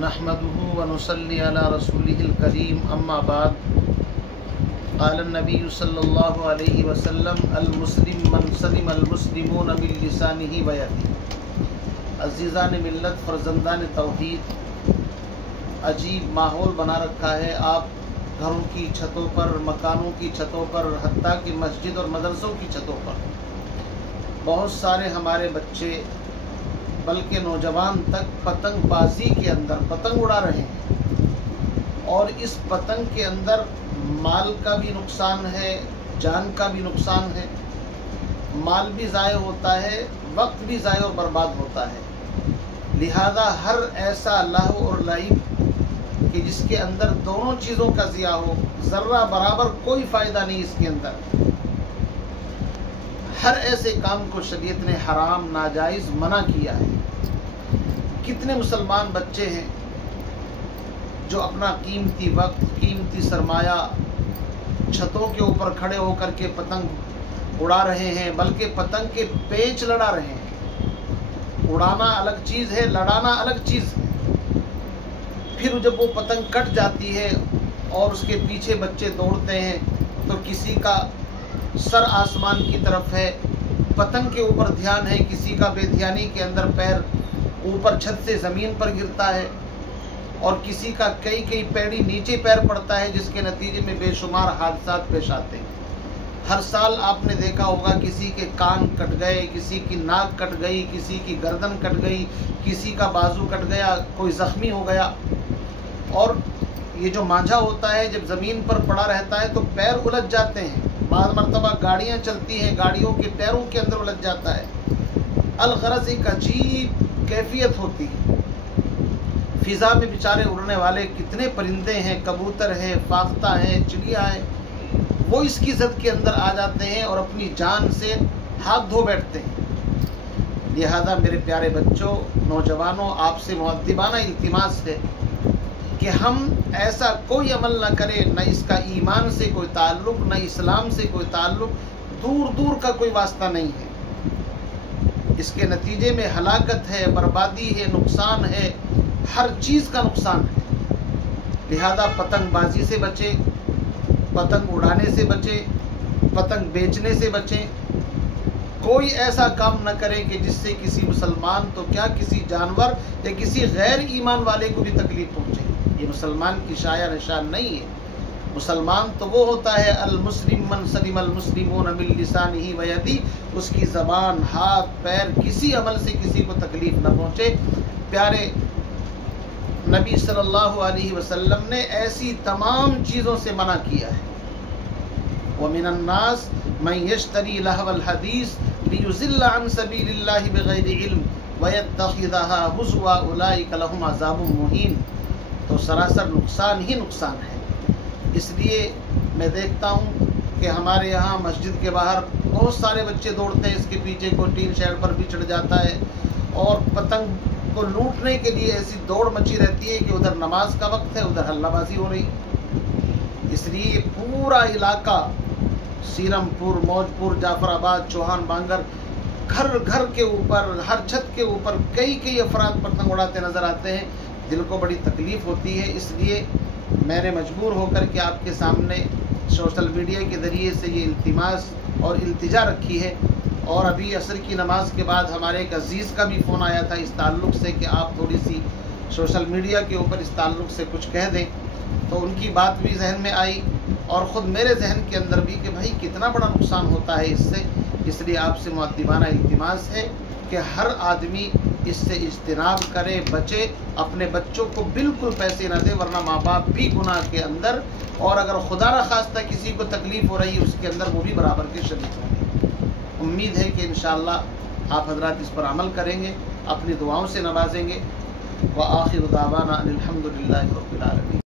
نحمده ونصلي على رسوله الكريم اما بعد قال النبي صلی اللہ علیہ وسلم المسلم من سلم المسلمون من لسانه ويده۔ عزیزان ملت، فرزندان توحید، عجیب ماحول بنا رکھا ہے۔ آپ گھروں کی چھتوں پر، مکانوں کی چھتوں پر، حتیٰ کہ مسجد اور مدرسوں کی چھتوں پر بہت سارے ہمارے بچے بلکہ نوجوان تک پتنگ بازی کے اندر پتنگ اڑا رہے ہیں، اور اس پتنگ کے اندر مال کا بھی نقصان ہے، جان کا بھی نقصان ہے، مال بھی ضائع ہوتا ہے، وقت بھی ضائع اور برباد ہوتا ہے۔ لہذا ہر ایسا لہو اور لعب کہ جس کے اندر دونوں چیزوں کا ضیاع ہو، ذرہ برابر کوئی فائدہ نہیں اس کے اندر، ہر ایسے کام کو شریعت نے حرام، ناجائز منع کیا ہے۔ کتنے مسلمان بچے ہیں جو اپنا قیمتی وقت، قیمتی سرمایہ چھتوں کے اوپر کھڑے ہو کر کے پتنگ اڑا رہے ہیں، بلکہ پتنگ کے پیچ لڑا رہے ہیں۔ اڑانا الگ چیز ہے، لڑانا الگ چیز ہے۔ پھر جب وہ پتنگ کٹ جاتی ہے اور اس کے پیچھے بچے دوڑتے ہیں تو کسی کا سر آسمان کی طرف ہے، پتنگ کے اوپر دھیان ہے، کسی کا بے دھیانی کے اندر پیر اوپر چھت سے زمین پر گرتا ہے، اور کسی کا کئی پیڑی نیچے پیر پڑتا ہے، جس کے نتیجے میں بے شمار حادثات پیش آتے ہیں۔ ہر سال آپ نے دیکھا ہوگا کسی کے کان کٹ گئے، کسی کی ناک کٹ گئی، کسی کی گردن کٹ گئی، کسی کا بازو کٹ گیا، کوئی زخمی ہو گیا۔ اور یہ جو مانجھا ہوتا ہے جب زمین پر پڑا رہتا ہے تو پیر الجھ جاتے ہیں، بعض مرتبہ گاڑیاں چلتی ہیں، گاڑیوں کے ٹائروں کے اندر الجھ جاتا ہے۔ الغرض ایک عجیب کیفیت ہوتی ہے۔ فضا میں بیچارے اڑنے والے کتنے پرندے ہیں، کبوتر ہیں، فاختہ ہیں، چڑیا ہیں، وہ اس کی زد کے اندر آ جاتے ہیں اور اپنی جان سے ہاتھ دھو بیٹھتے ہیں۔ لہذا میرے پیارے بچوں، نوجوانوں، آپ سے مؤدبانہ التماس ہے کہ ہم ایسا کوئی عمل نہ کریں، نہ اس کا ایمان سے کوئی تعلق، نہ اسلام سے کوئی تعلق، دور دور کا کوئی واسطہ نہیں ہے۔ اس کے نتیجے میں ہلاکت ہے، بربادی ہے، نقصان ہے، ہر چیز کا نقصان ہے۔ لہذا پتنگ بازی سے بچیں، پتنگ اڑانے سے بچیں، پتنگ بیچنے سے بچیں۔ کوئی ایسا کام نہ کریں کہ جس سے کسی مسلمان تو کیا کسی جانور یا کسی غیر ایمان والے کو بھی تکلیف پہنچے۔ یہ مسلمان کی شایہ نشان نہیں ہے۔ مسلمان تو وہ ہوتا ہے المسلم من سلم المسلمون من لسانہ ویدہ، اس کی زبان، ہاتھ، پیر، کسی عمل سے کسی کو تکلیف نہ پہنچے۔ پیارے نبی صلی اللہ علیہ وسلم نے ایسی تمام چیزوں سے منع کیا ہے۔ وَمِنَ النَّاسِ مَن يَشْتَرِي لَهْوَ الْحَدِيثِ لِيُضِلَّ عَن سَبِيلِ اللَّهِ بِغَيْرِ عِلْمٍ وَيَتَّخِذَهَا هُزُوًا أُولَٰئِكَ لَهُمْ عَذَابٌ مُهِينٌ۔ تو سراسر نقصان ہی نقصان ہے۔ اس لیے میں دیکھتا ہوں کہ ہمارے یہاں مسجد کے باہر بہت سارے بچے دوڑتے ہیں، اس کے پیچھے کوئی ٹین شیڈ پر بھی چڑھ جاتا ہے، اور پتنگ کو لوٹنے کے لیے ایسی دوڑ مچی رہتی ہے کہ ادھر نماز کا وقت ہے، ادھر ہلہ بازی ہو رہی۔ اس لیے پورا علاقہ سیرم پور، موج پور، جعفر آباد، چوہان بانگر، گھر گھر کے اوپر، ہر چھت کے اوپر کئی افراد پتنگ اڑاتے نظر آتے ہیں۔ دل کو بڑی تکلیف ہوتی ہے۔ اس لیے میں نے مجبور ہو کر کے آپ کے سامنے سوشل میڈیا کے ذریعے سے یہ التماس اور التجا رکھی ہے۔ اور ابھی عصر کی نماز کے بعد ہمارے ایک عزیز کا بھی فون آیا تھا اس تعلق سے کہ آپ تھوڑی سی سوشل میڈیا کے اوپر اس تعلق سے کچھ کہہ دیں، تو ان کی بات بھی ذہن میں آئی، اور خود میرے ذہن کے اندر بھی کہ بھائی کتنا بڑا نقصان ہوتا ہے اس سے۔ اس لیے آپ سے مؤدبانہ التماس ہے کہ ہر آدمی اس سے اجتناب کرے، بچے، اپنے بچوں کو بالکل پیسے نہ دے، ورنہ ماں باپ بھی گناہ کے اندر، اور اگر خدا نخواستہ کسی کو تکلیف ہو رہی ہے اس کے اندر وہ بھی برابر کے شریک ہوں گے۔ امید ہے کہ انشاءاللہ آپ حضرات اس پر عمل کریں گے، اپنی دعاؤں سے نوازیں گے۔ وآخر دعوانا ان الحمد للہ رب العالمین۔